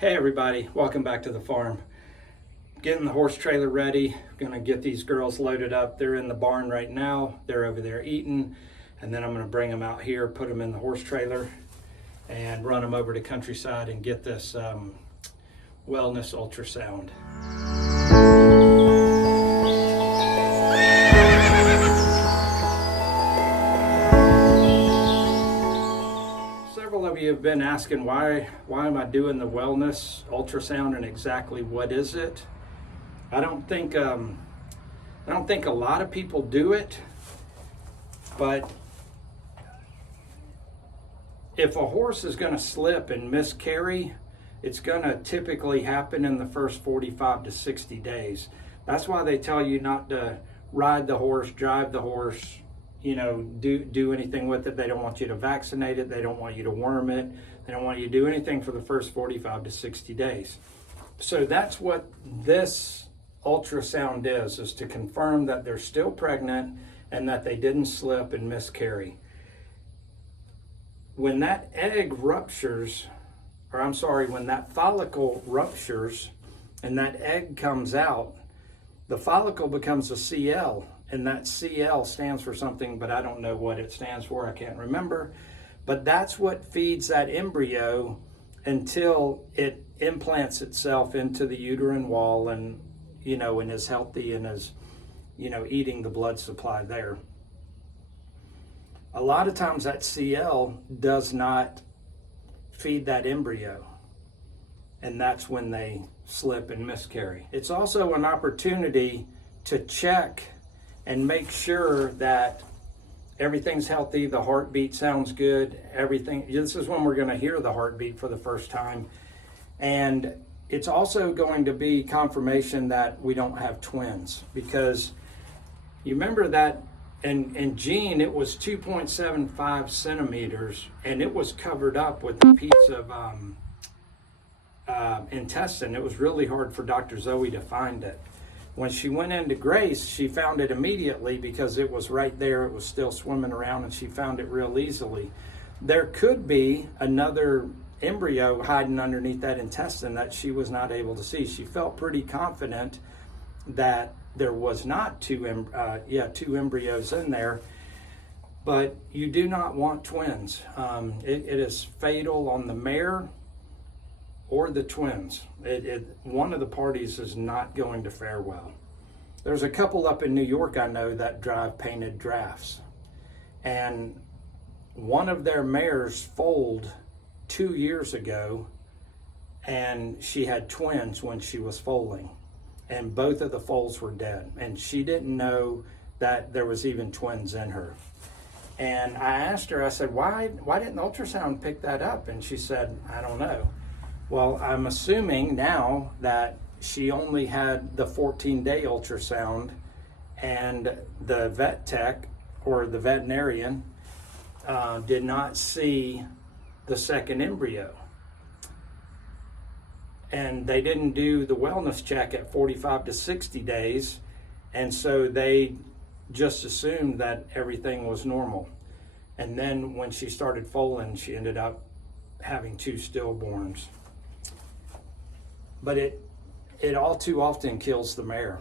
Hey everybody, welcome back to the farm. Getting the horse trailer ready. Gonna get these girls loaded up. They're in the barn right now. They're over there eating, and then I'm gonna bring them out here, put them in the horse trailer, and run them over to Countryside and get this wellness ultrasound. Several of you have been asking why am I doing the wellness ultrasound and exactly what is it? I don't think a lot of people do it, but if a horse is going to slip and miscarry, it's going to typically happen in the first 45 to 60 days. That's why they tell you not to ride the horse, drive the horse, do anything with it. They don't want you to vaccinate it. They don't want you to worm it. They don't want you to do anything for the first 45 to 60 days. So that's what this ultrasound is to confirm that they're still pregnant and that they didn't slip and miscarry. When that when that follicle ruptures and that egg comes out, the follicle becomes a CL, and that CL stands for something, but I don't know what it stands for. I can't remember. But that's what feeds that embryo until it implants itself into the uterine wall and is healthy and is, eating the blood supply there. A lot of times that CL does not feed that embryo, and that's when they slip and miscarry. It's also an opportunity to check and make sure that everything's healthy, the heartbeat sounds good, everything. This is when we're going to hear the heartbeat for the first time. And it's also going to be confirmation that we don't have twins, because you remember that in Jean, it was 2.75 centimeters, and it was covered up with a piece of intestine. It was really hard for Dr. Zoe to find it. When she went into Grace, she found it immediately because it was right there. It was still swimming around, and she found it real easily. There could be another embryo hiding underneath that intestine that she was not able to see. She felt pretty confident that there was not two embryos in there, but you do not want twins. It is fatal on the mare or the twins. One of the parties is not going to fare well. There's a couple up in New York I know that drive painted drafts, and one of their mares foaled 2 years ago, and she had twins when she was foaling, and both of the foals were dead, and she didn't know that there was even twins in her. And I asked her, I said, why didn't ultrasound pick that up? And she said, I don't know. Well, I'm assuming now that she only had the 14-day ultrasound, and the vet tech or the veterinarian did not see the second embryo. And they didn't do the wellness check at 45 to 60 days, and so they just assumed that everything was normal. And then when she started foaling, she ended up having 2 stillborns. But it all too often kills the mare,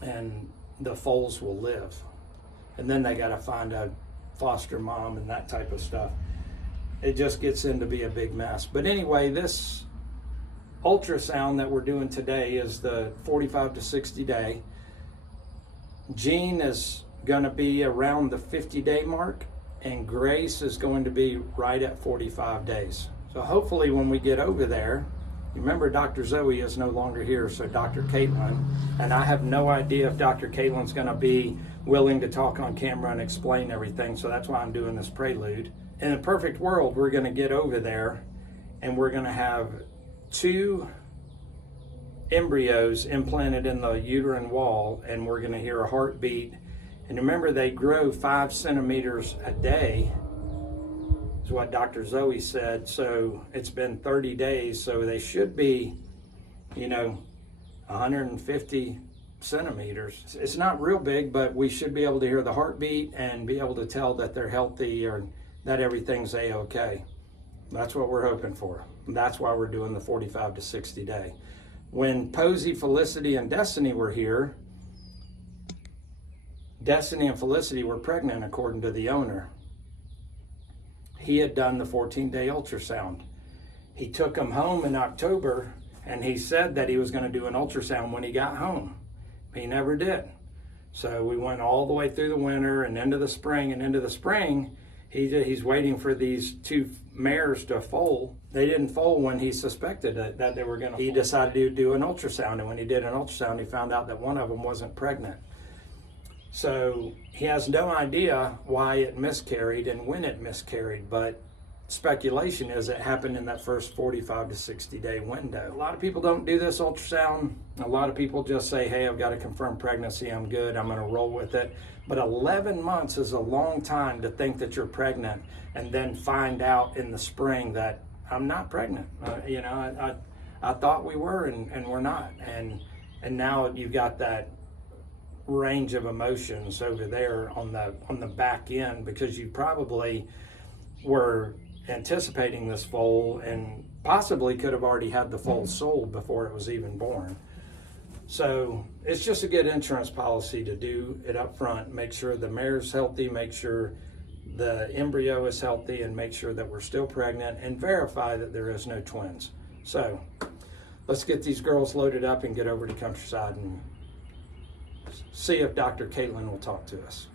and the foals will live. And then they got to find a foster mom and that type of stuff. It just gets in to be a big mess. But anyway, this ultrasound that we're doing today is the 45 to 60 day. Jean is going to be around the 50-day mark, and Grace is going to be right at 45 days. So hopefully when we get over there, you remember Dr. Zoe is no longer here, so Dr. Caitlyn, and I have no idea if Dr. Caitlyn's going to be willing to talk on camera and explain everything, so that's why I'm doing this prelude. In a perfect world, we're going to get over there, and we're going to have 2 embryos implanted in the uterine wall, and we're going to hear a heartbeat. And remember, they grow 5 centimeters a day, is what Dr. Zoe said. So it's been 30 days, so they should be, 150 centimeters. It's not real big, but we should be able to hear the heartbeat and be able to tell that they're healthy or that everything's a-okay. That's what we're hoping for. That's why we're doing the 45 to 60 day. When Posey, Felicity, and Destiny were here, Destiny and Felicity were pregnant according to the owner. He had done the 14-day ultrasound. He took them home in October, and he said that he was going to do an ultrasound when he got home. He never did. So we went all the way through the winter and into the spring, he's waiting for these two mares to foal. They didn't foal when he suspected that they were going to. He decided to do an ultrasound, and when he did an ultrasound, he found out that one of them wasn't pregnant. So he has no idea why it miscarried and when it miscarried, but speculation is it happened in that first 45 to 60 day window. A lot of people don't do this ultrasound. A lot of people just say, hey, I've got a confirmed pregnancy, I'm good, I'm gonna roll with it. But 11 months is a long time to think that you're pregnant and then find out in the spring that I'm not pregnant. I thought we were and we're not. And now you've got that range of emotions over there on the back end, because you probably were anticipating this foal and possibly could have already had the foal sold before it was even born. So it's just a good insurance policy to do it up front, make sure the mare's healthy, make sure the embryo is healthy, and make sure that we're still pregnant, and verify that there is no twins. So let's get these girls loaded up and get over to Countryside and see if Dr. Caitlyn will talk to us.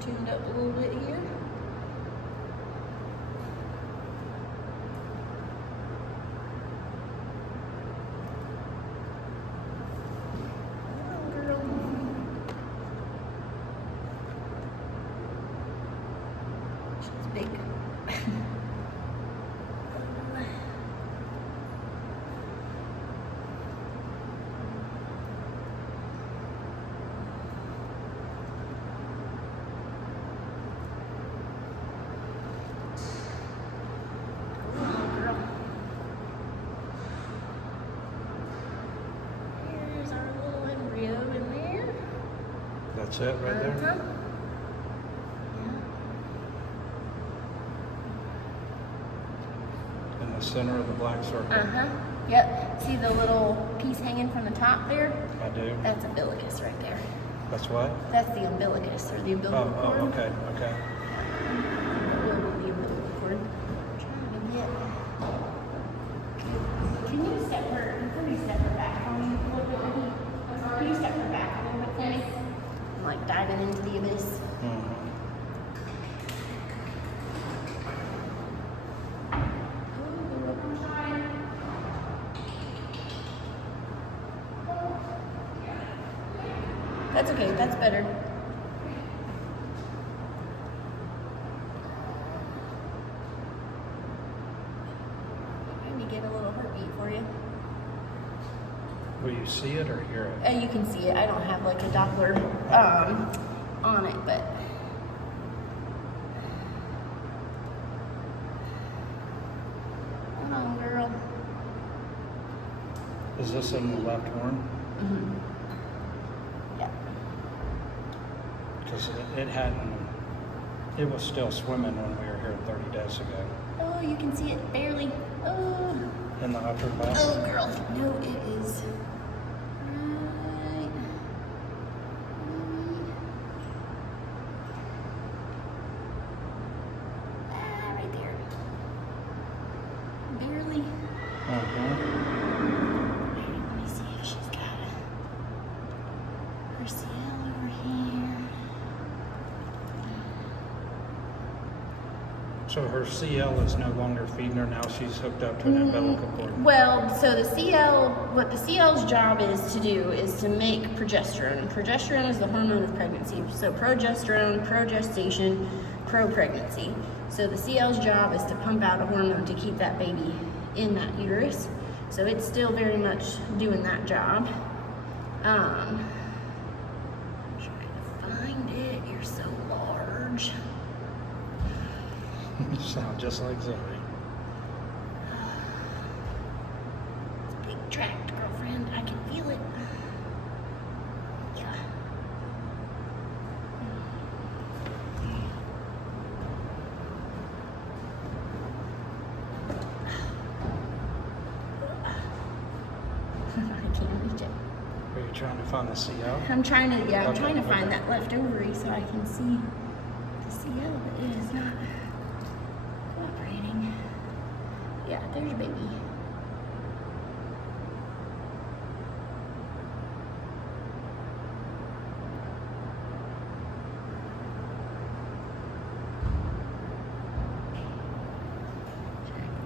Tuned up a little bit here. Oh, girl. She's big. That's it right there? In the center of the black circle? Yep. See the little piece hanging from the top there? I do. That's umbilicus right there. That's what? That's the umbilicus, or the umbilical cord. Oh, okay. The umbilical cord. I'm trying to get... Can you step her back for me? Can you step her back a little bit for me? I'm like diving into the abyss. That's okay, that's better. Let me get a little heartbeat for you. Will you see it or hear it? You can see it. I don't have like a Doppler on it, but come on, girl. Is this in the left horn? Yeah. Because it was still swimming when we were here 30 days ago. Oh, you can see it barely. Oh. In the upper back? Oh, girl. No, it is. So her CL is no longer feeding her now. She's hooked up to an umbilical cord. Well, so the CL, what the CL's job is to do is to make progesterone. And progesterone is the hormone of pregnancy. So progesterone, progestation, pro-pregnancy. So the CL's job is to pump out a hormone to keep that baby in that uterus. So it's still very much doing that job. I'm trying to find it. You're so large. You sound just like Zoe. It's a big tract, girlfriend. I can feel it. Yeah. I can't reach it. Are you trying to find the CL? I'm trying to, yeah, I'm Okay, trying to okay. find that left ovary so I can see the CL, but it is not cooperating. Yeah, there's your baby.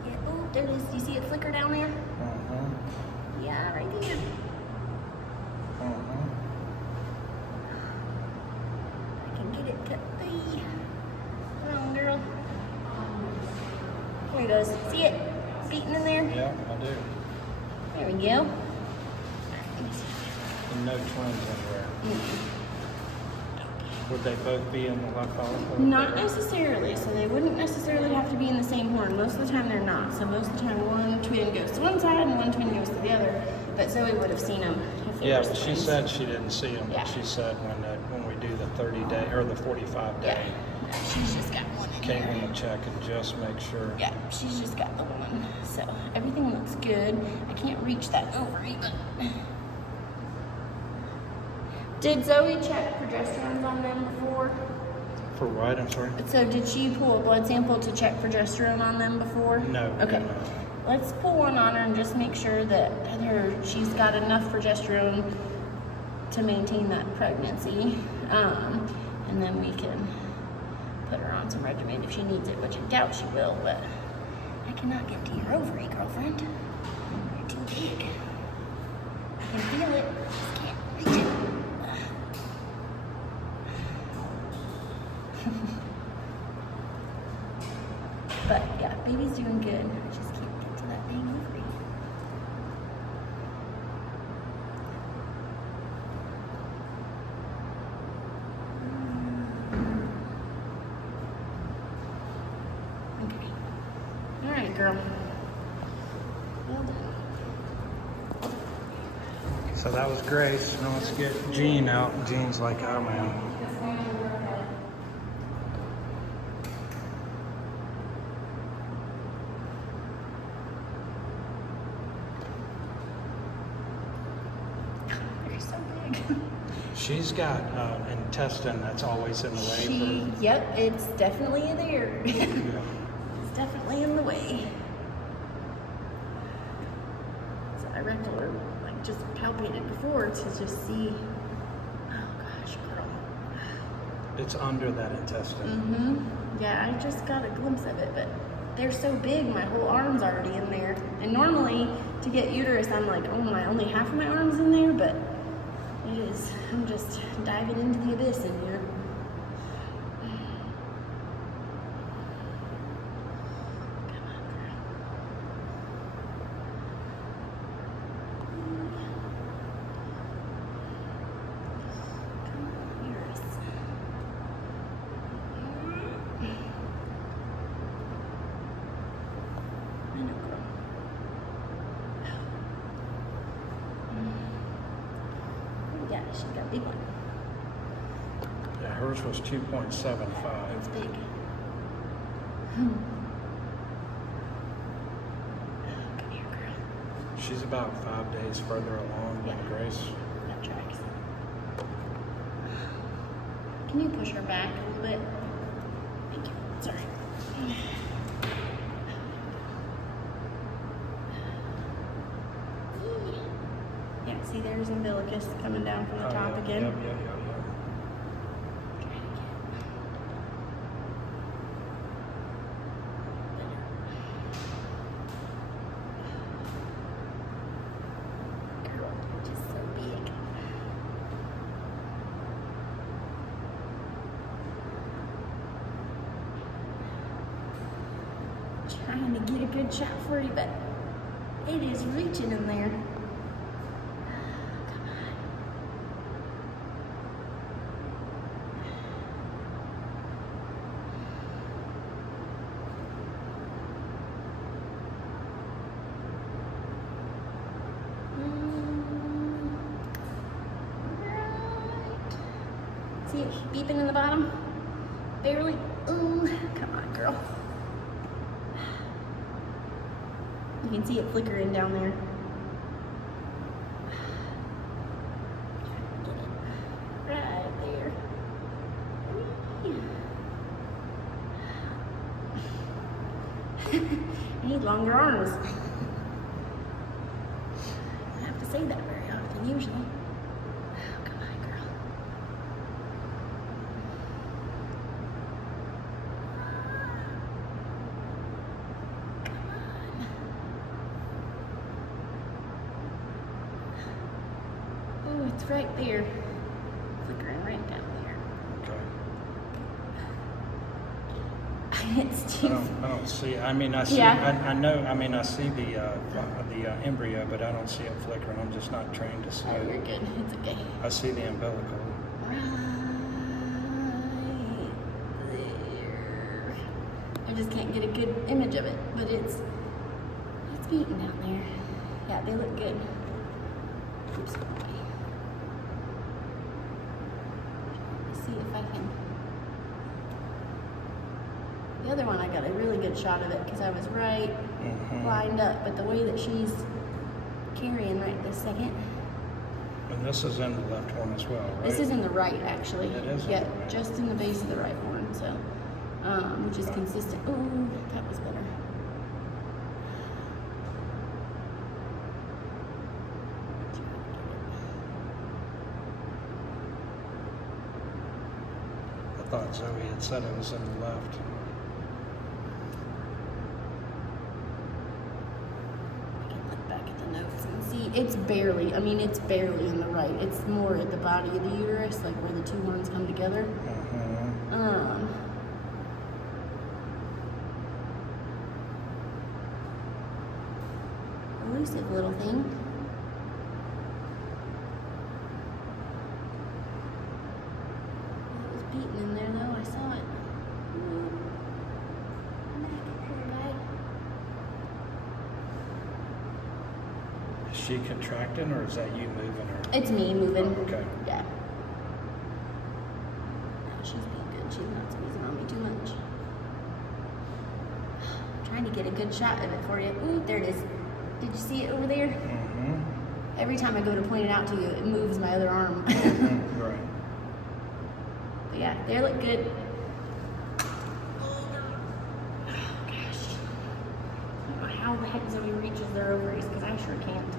Yeah, oh, there it is. Do you see it flicker down there? Yeah, right there. I can get it to be. Come on, girl. There it goes. See it beating in there? Yeah, I do. There we go. And no twins anywhere. Would they both be in the left follicle? Not necessarily. So they wouldn't necessarily have to be in the same horn. Most of the time they're not. So most of the time one twin goes to one side and one twin goes to the other. But Zoe would have seen them. If they Yeah, were but she twins. said she didn't see them. Yeah. She said when we do the 30-day or the 45-day, Yeah. She's just got one in came there. in to check and just make sure. Yeah, she's just got the one. So everything looks good. I can't reach that ovary, but. Did Zoe check progesterones on them before? For what? I'm sorry? So did she pull a blood sample to check progesterone on them before? No. Okay. No. Let's pull one on her and just make sure that she's got enough progesterone to maintain that pregnancy. And then we can put her on some regimen if she needs it, which I doubt she will, but I cannot get to your ovary, girlfriend. You're too big. I can feel it, just can't reach it. But yeah, baby's doing good. I just can't get to that dang ovary. Okay. All right, girl. Well done. So that was Grace. Now let's get Jean out. Jean's like, oh man. They're so big. She's got an intestine that's always in the way Yep, it's definitely there. for. Yeah. It's definitely in the way. So I rectal her, like, just palpated before to just see. Oh gosh, girl. It's under that intestine. Mm-hmm. Yeah, I just got a glimpse of it, but they're so big, my whole arm's already in there. And normally, to get uterus, I'm like, oh my, only half of my arm's in there, but it is, I'm just diving into the abyss in here. Come on, girl. Come on, uterus. I know, girl. Yeah, she's got a big one. Yeah, hers was 2.75. It's big. Come here, girl. She's about 5 days further along than Yeah. Grace. That tracks. Can you push her back a little bit? Thank you. Sorry. Yeah, see there's umbilicus coming down from the Oh, top yeah, again. Yep, yep, yep, yep. Try it again. good shot for you, but it is reaching in there. See it beeping in the bottom? Barely. Ooh, come on, girl. You can see it flickering down there. Right there. I need longer arms. I have to say that very often, usually. It's right there, flickering right down there. Okay. It's too. I don't see. I mean, I see. Yeah. I know. I mean, I see the embryo, but I don't see it flickering. I'm just not trained to see Oh, it. you're good. It's okay. I see the umbilical. Right there. I just can't get a good image of it, but it's beating down there. Yeah, they look good. Oops. See if I can. The other one I got a really good shot of it because I was right lined up, but the way that she's carrying right this second. And this is in the left one as well, right? This is in the right, actually. It is. Yeah, just in the base of the right horn, so which is consistent. Oh, that was better. I thought Zoe had said it was in the left. I can look back at the notes and see. It's barely, I mean, it's barely in the right. It's more at the body of the uterus, like where the two horns come together. Elusive little thing. It was beating in there though, I saw it. Ooh. Back at her guy. Is she contracting, or is that you moving her? It's me moving. Oh, okay. Yeah. No, she's being good. She's not squeezing on me too much. I'm trying to get a good shot of it for you. Ooh, there it is. Did you see it over there? Every time I go to point it out to you, it moves my other arm. Right. But yeah, they look good. Oh gosh. I don't know how the heck Zoe reaches their ovaries, because I sure can't.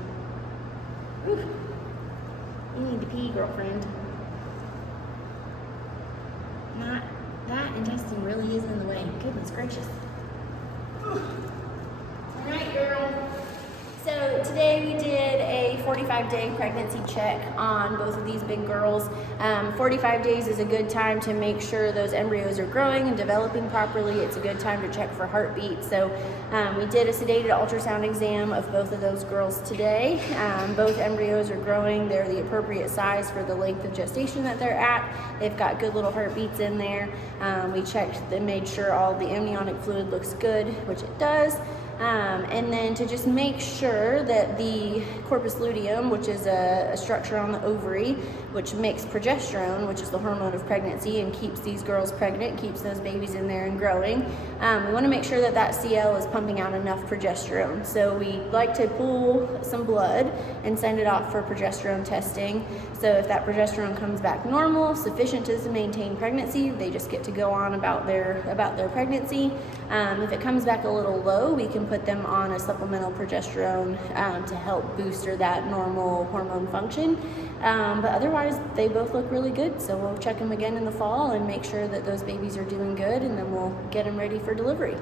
Ooh. You need to pee, girlfriend. Not that intestine really is in the way. Goodness gracious. All right, girl. So today we did a 45-day pregnancy check on both of these big girls. 45 days is a good time to make sure those embryos are growing and developing properly. It's a good time to check for heartbeat. So we did a sedated ultrasound exam of both of those girls today. Both embryos are growing. They're the appropriate size for the length of gestation that they're at. They've got good little heartbeats in there. We checked and made sure all the amniotic fluid looks good, which it does. And then to just make sure that the corpus luteum, which is a structure on the ovary, which makes progesterone, which is the hormone of pregnancy and keeps these girls pregnant, keeps those babies in there and growing. We want to make sure that that CL is pumping out enough progesterone. So we like to pull some blood and send it off for progesterone testing. So if that progesterone comes back normal, sufficient to maintain pregnancy, they just get to go on about their pregnancy. If it comes back a little low, we can put them on a supplemental progesterone to help booster that normal hormone function. But otherwise, they both look really good. So we'll check them again in the fall and make sure that those babies are doing good, and then we'll get them ready for delivery.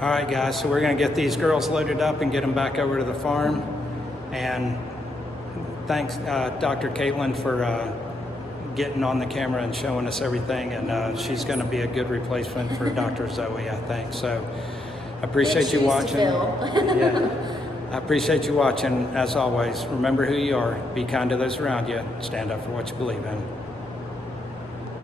All right, guys, so we're going to get these girls loaded up and get them back over to the farm. And thanks, Dr. Caitlyn, for getting on the camera and showing us everything. And she's going to be a good replacement for Dr. Zoe, I think. So I appreciate you shoes to watching. fill. Yeah. I appreciate you watching. As always, remember who you are. Be kind to those around you. Stand up for what you believe in.